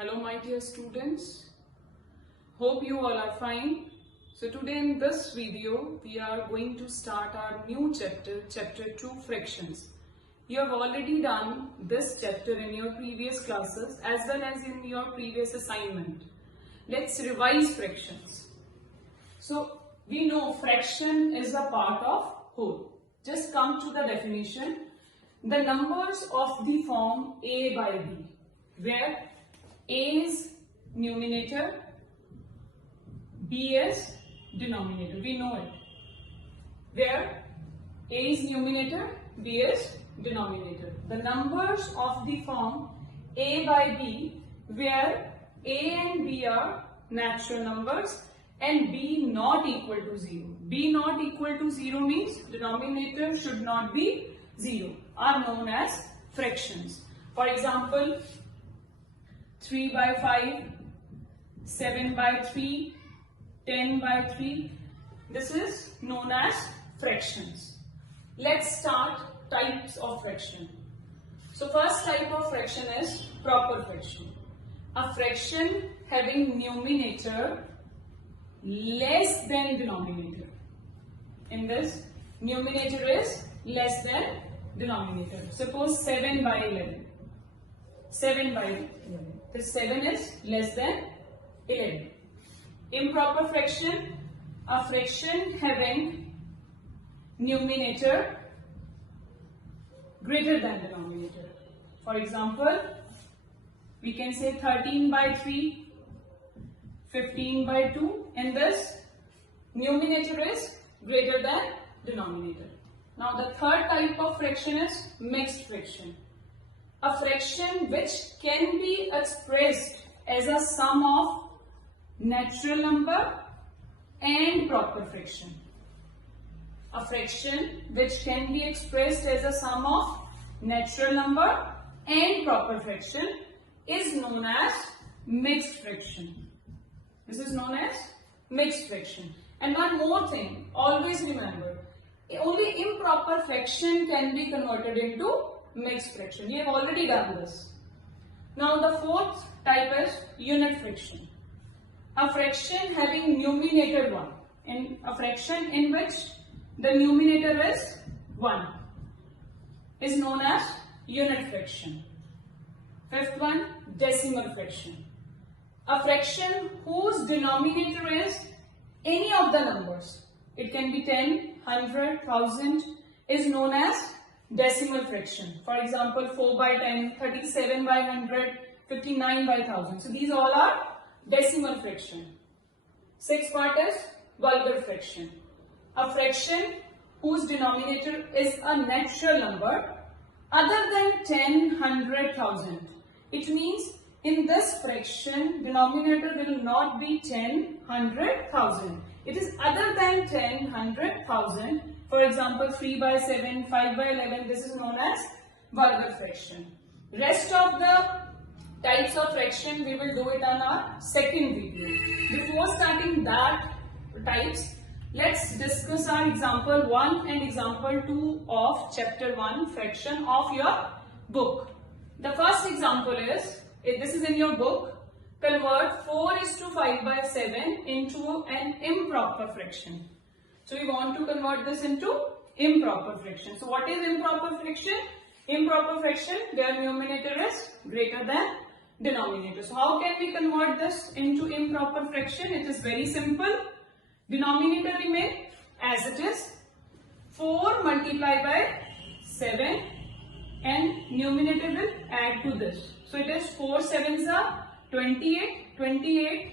Hello my dear students, hope you all are fine. So today in this video we are going to start our new chapter 2 fractions. You have already done this chapter in your previous classes as well as in your previous assignment. Let's revise fractions. So we know fraction is a part of whole. Just come to the definition. The numbers of the form a by b, where a is numerator, b is denominator. We know it. Where a is numerator, b is denominator. The numbers of the form a by b, where a and b are natural numbers and b not equal to 0. b not equal to 0 means denominator should not be 0, are known as fractions. For example, 3 by 5, 7 by 3, 10 by 3. This is known as fractions. Let's start types of fraction. So first type of fraction is proper fraction. A fraction having numerator less than denominator. In this, numerator is less than denominator. Suppose 7 by 11. 7 by 11. The 7 is less than 11. Improper fraction, a fraction having numerator greater than denominator. For example, we can say 13 by 3, 15 by 2. In this, numerator is greater than denominator. Now the third type of fraction is mixed fraction. A fraction which can be expressed as a sum of natural number and proper fraction. A fraction which can be expressed as a sum of natural number and proper fraction is known as mixed fraction. This is known as mixed fraction. And one more thing, always remember, only improper fraction can be converted into mixed fraction. We have already done this. Now the fourth type is unit fraction. A fraction having numerator 1. In a fraction in which the numerator is 1 is known as unit fraction. Fifth one, decimal fraction. A fraction whose denominator is any of the numbers. It can be 10, 100, 1000 is known as decimal fraction. For example, 4 by 10, 37 by 100, 59 by 1000. So these all are decimal fraction. Sixth part is vulgar fraction. A fraction whose denominator is a natural number other than 10, 100, 1000. It means in this fraction, denominator will not be 10, 100, 1000. It is other than 10, 100, 1000. For example, 3 by 7, 5 by 11, this is known as vulgar fraction. Rest of the types of fraction we will do it on our second video. Before starting that types, let's discuss our example 1 and example 2 of chapter 1 fraction of your book. The first example is, this is in your book, convert 4:5 by 7 into an improper fraction. So we want to convert this into improper fraction. So what is improper fraction? Improper fraction where numerator is greater than denominator. So how can we convert this into improper fraction? It is very simple. Denominator remain as it is. 4 multiplied by 7 and numerator will add to this. So it is 4 sevens are 28. 28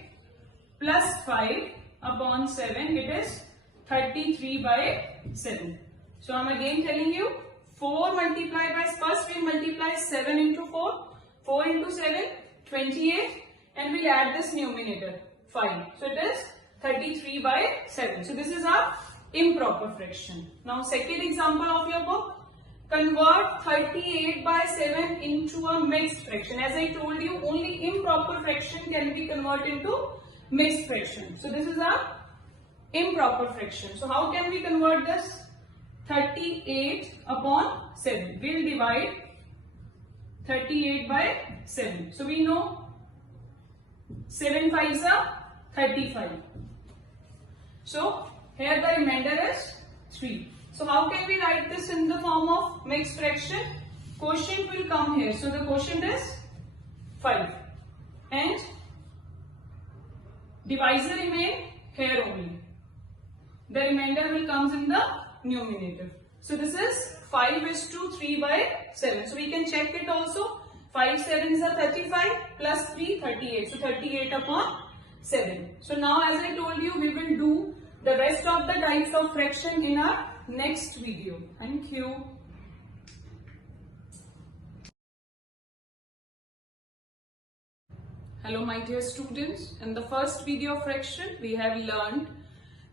plus 5 upon 7, it is 33 by 7. So I am again telling you, 4 multiplied by, first we multiply 7 into 4. 4 into 7, 28, and we'll add this numerator, 5. So it is 33 by 7. So this is our improper fraction. Now second example of your book, convert 38 by 7 into a mixed fraction. As I told you, only improper fraction can be converted into mixed fraction. So this is our improper fraction. So how can we convert this? 38 upon 7. We'll divide 38 by 7. So we know 7 5s are 35. So here the remainder is 3. So how can we write this in the form of mixed fraction? Quotient will come here. So the quotient is 5 and divisor remain here only. The remainder will comes in the numerator. So this is 5 is to 3 by 7. So we can check it also. 5 7s are 35 plus 3 38. So 38 upon 7. So now as I told you, we will do the rest of the types of fraction in our next video. Thank you. Hello my dear students. In the first video of fraction, we have learned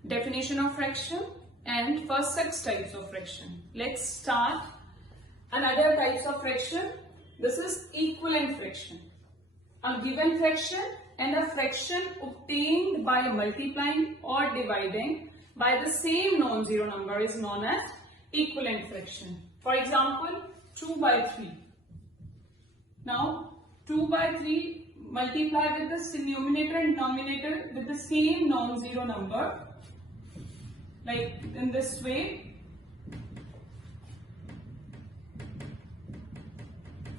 definition of fraction and first 6 types of fraction. Let's start another types of fraction. This is equivalent fraction. A given fraction and a fraction obtained by multiplying or dividing by the same non-zero number is known as equivalent fraction. For example, 2 by 3. Now 2 by 3 multiply with the numerator and denominator with the same non-zero number, like in this way.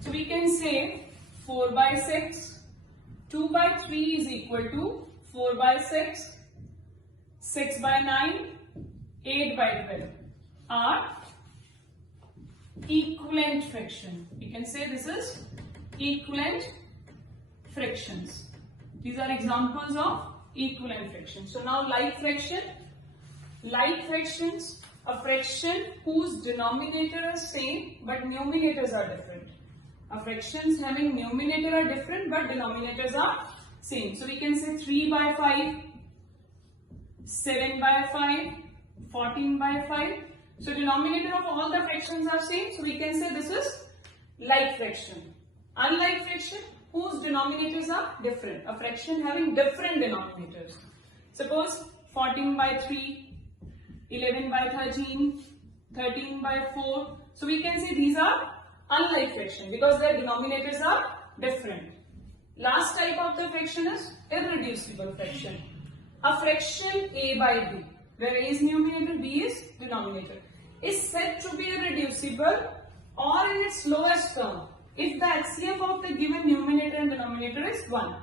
So we can say 4 by 6, 2 by 3 is equal to 4 by 6, 6 by 9, 8 by 12 are equivalent fraction. We can say this is equivalent fractions. These are examples of equivalent fraction. So now like fraction. Like fractions, a fraction whose denominator is same but numerators are different. A fractions having numerator are different but denominators are same. So we can say 3 by 5, 7 by 5, 14 by 5. So denominator of all the fractions are same. So we can say this is like fraction. Unlike fraction whose denominators are different. A fraction having different denominators. Suppose 14 by 3, 11 by 13, 13 by 4. So we can say these are unlike fraction because their denominators are different. Last type of the fraction is irreducible fraction. A fraction a by b, where a is numerator, b is denominator, is said to be irreducible or in its lowest term if the HCF of the given numerator and denominator is 1.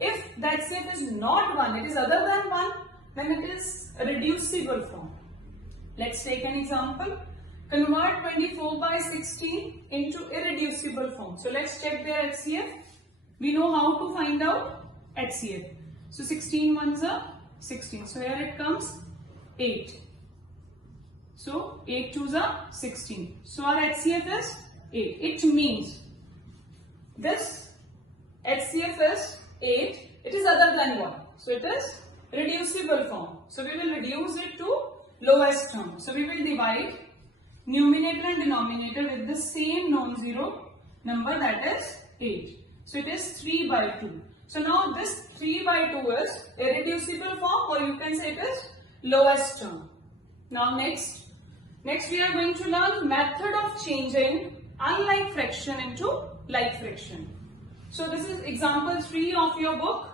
If the HCF is not 1, it is other than 1, then it is a reducible form. Let's take an example. Convert 24 by 16 into irreducible form. So let's check their HCF. We know how to find out HCF. So 16 ones are 16. So here it comes 8. So 8 twos are 16. So our HCF is 8. It means this HCF is 8. It is other than 1. So it is reducible form. So we will reduce it to lowest term. So we will divide numerator and denominator with the same non-zero number, that is 8. So it is 3 by 2. So now this 3 by 2 is irreducible form, or you can say it is lowest term. Now next we are going to learn method of changing unlike fraction into like fraction. So this is example 3 of your book.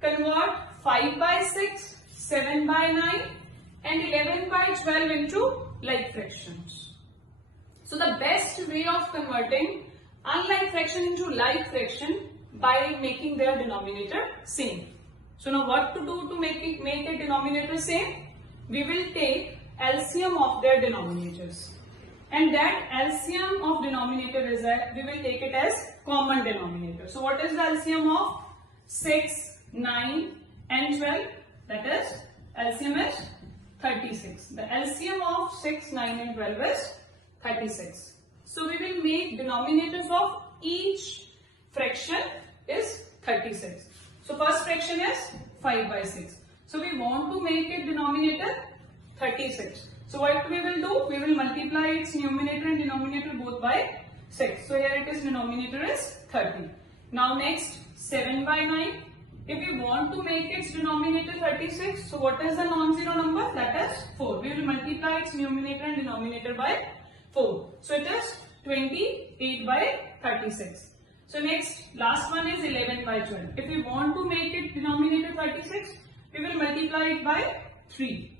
Convert 5 by 6, 7 by 9 and 11 by 12 into like fractions. So the best way of converting unlike fraction into like fraction by making their denominator same. So now what to do to make a denominator same? We will take LCM of their denominators. And that LCM of denominator is that we will take it as common denominator. So what is the LCM of 6, 9 and 12? That is LCM is 36. The LCM of 6, 9 and 12 is 36. So we will make denominators of each fraction is 36. So first fraction is 5 by 6. So we want to make a denominator 36. So what we will do? We will multiply its numerator and denominator both by 6. So here it is, denominator is 30. Now next 7 by 9. If we want to make its denominator 36, so what is the non-zero number? That is 4. We will multiply its numerator and denominator by 4. So it is 28 by 36. So next, last one is 11 by 12. If we want to make it denominator 36, we will multiply it by 3.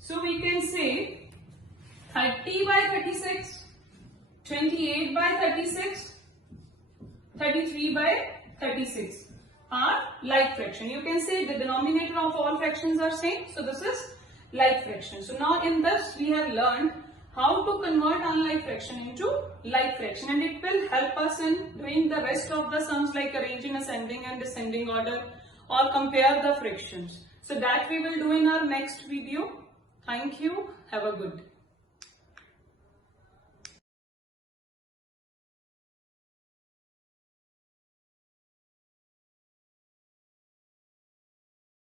So we can say 30 by 36, 28 by 36, 33 by 36 are like fraction. You can say the denominator of all fractions are same. So this is like fraction. So now in this we have learned how to convert unlike fraction into like fraction, and it will help us in doing the rest of the sums like arrange in ascending and descending order or compare the fractions. So that we will do in our next video. Thank you. Have a good day.